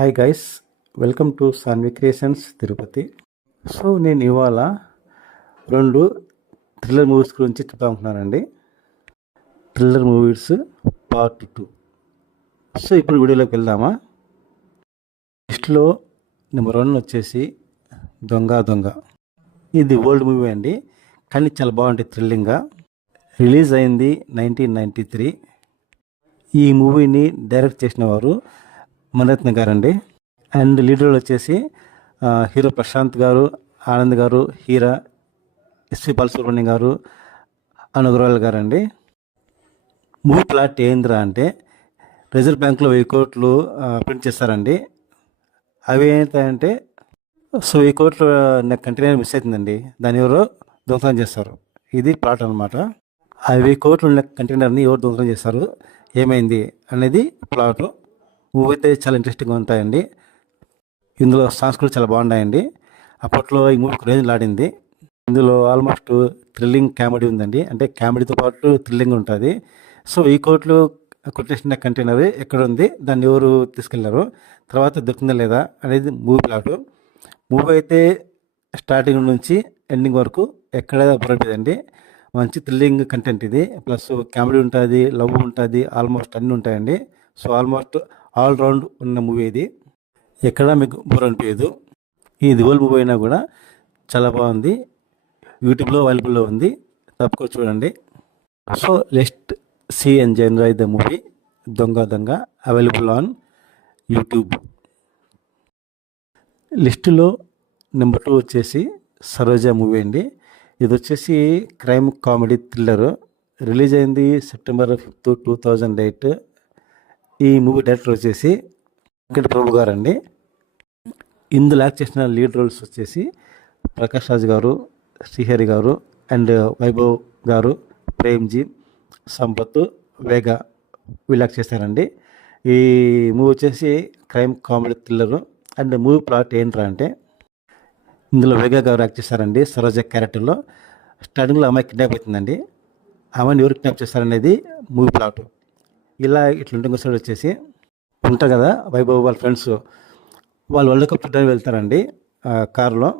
Hi guys, welcome to Sanvi creations Tirupati. So నేను ఇవాళ 2 thriller movies గురించి చెప్తా ఉంటున్నానండి. Thriller movies part 2. సో ఇప్పుడు వీడియోలోకి వెళ్దామా. లిస్ట్లో నెంబర్ 1 వచ్చేసి దొంగ. ఇది ఓల్డ్ మూవీ అండి, కానీ చాలా బాగుంటుంది థ్రిల్లింగ్గా. రిలీజ్ అయింది 1993. ఈ మూవీని డైరెక్ట్ చేసిన వారు మణిరత్నం గారండి. అండ్ లీడర్ వచ్చేసి హీరో ప్రశాంత్ గారు, ఆనంద్ గారు, హీరా ఎస్వి బాలసుబ్రహ్మణ్యం గారు, అనుగ్రవాల్ గారు అండి. మూవీ ప్లాట్ ఏంద్రా అంటే, రిజర్వ్ బ్యాంక్లో 1000 కోట్లు ప్రింట్ చేస్తారండి. అవి ఏంటంటే, సో 1000 కోట్లు కంటైనర్ మిస్ అవుతుందండి, దాన్ని ఎవరో దొంగతనం చేస్తారు. ఇది ప్లాట్ అనమాట. ఆ 1000 కోట్లు కంటైనర్ని ఎవరు దొంగతనం చేస్తారు, ఏమైంది అనేది ప్లాటు. మూవీ అయితే చాలా ఇంట్రెస్టింగ్గా ఉంటాయండి. ఇందులో సాంగ్స్ కూడా చాలా బాగున్నాయండి. అప్పట్లో ఈ మూవీకి రేంజ్ ఆడింది. ఇందులో ఆల్మోస్ట్ థ్రిల్లింగ్ కామెడీ ఉందండి, అంటే కామెడీతో పాటు థ్రిల్లింగ్ ఉంటుంది. సో ఈ కోట్లు కొట్టేసిన కంటైనర్ ఎక్కడ ఉంది, దాన్ని ఎవరు తీసుకెళ్లారు, తర్వాత దొరికిందా లేదా అనేది మూవీ ప్లాటు. మూవీ అయితే స్టార్టింగ్ నుంచి ఎండింగ్ వరకు ఎక్కడ బుర్రలేదండి. మంచి థ్రిల్లింగ్ కంటెంట్ ఇది. ప్లస్ కామెడీ ఉంటుంది, లవ్ ఉంటుంది, ఆల్మోస్ట్ అన్నీ ఉంటాయండి. సో ఆల్మోస్ట్ ఆల్ రౌండ్ ఉన్న మూవీ ఇది. ఎక్కడ మీకు బోర్ అనిపించదు. ఇది ఓల్డ్ మూవీ అయినా కూడా చాలా బాగుంది. యూట్యూబ్లో అవైలబుల్లో ఉంది, తప్పకుండా చూడండి. సో లెస్ట్ see and enjoy the movie Donga available on YouTube. లిస్టులో నెంబర్ 2 వచ్చేసి సరోజ మూవీ అండి. ఇది వచ్చేసి క్రైమ్ కామెడీ థ్రిల్లర్. రిలీజ్ అయింది సెప్టెంబర్ 5, 2008. ఈ మూవీ డైరెక్టర్ వచ్చేసి వెంకట ప్రభు గారు అండి. ఇందులో యాక్ట్ చేసిన లీడ్ రోల్స్ వచ్చేసి ప్రకాష్ రాజ్ గారు, శ్రీహరి గారు అండ్ వైభవ్ గారు, ప్రేమ్జీ, సంపత్, వేగా వీళ్ళు యాక్ట్ చేస్తారండి. ఈ మూవీ వచ్చేసి crime comedy thriller. And movie plot ఏంట్రా అంటే, ఇందులో వేగా గారు యాక్ట్ చేస్తారండి సరోజ క్యారెక్టర్లో. స్టార్టింగ్లో అమ్మాయి కిడ్నాప్ అవుతుందండి. అమ్మాయిని ఎవరు కిడ్నాప్ చేస్తారనేది మూవీ ప్లాట్. ఇలా ఇట్లుంటే ఇంకోసారి వచ్చేసి ఉంటారు కదా వైభవ్ వాళ్ళ ఫ్రెండ్స్, వాళ్ళు వరల్డ్ కప్ చూడడానికి వెళ్తారండి కారులో.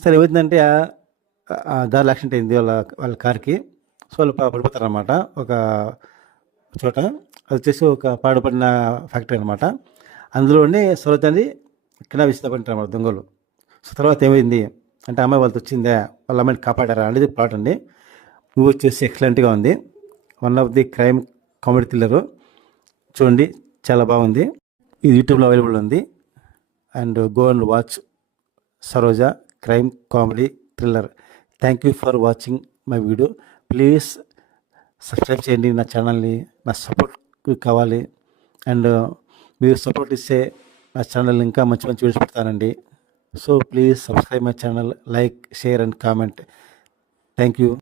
సరే ఏమైందంటే దారిలో యాక్సిడెంట్ అయింది వాళ్ళ కార్కి. సో వాళ్ళు పడిపోతారనమాట ఒక చోట. అది వచ్చేసి ఒక పాడుపడిన ఫ్యాక్టరీ అనమాట. అందులోనే సరోజాని కిడ్నాప్ ఇష్టపడతారు అన్నమాట దొంగలు. సో తర్వాత ఏమైంది అంటే, అమ్మాయి వాళ్ళతో వచ్చిందా, వాళ్ళ అమ్మాయిని కాపాడారా అనేది ప్లాట్ అండి. మూవీ వచ్చేసి ఎక్సలెంట్గా ఉంది. One of the crime comedy thriller. చూడండి, చాలా బాగుంది. ఇది యూట్యూబ్లో అవైలబుల్ ఉంది. And go and watch Saroja crime comedy thriller. Thank you for watching my video. Please subscribe చేయండి నా ఛానల్ని. నా సపోర్ట్ కావాలి. అండ్ మీరు సపోర్ట్ ఇస్తే నా ఛానల్ ఇంకా మంచి వీడియోస్ పెడతానండి. So please subscribe my channel, like, share and comment. Thank you.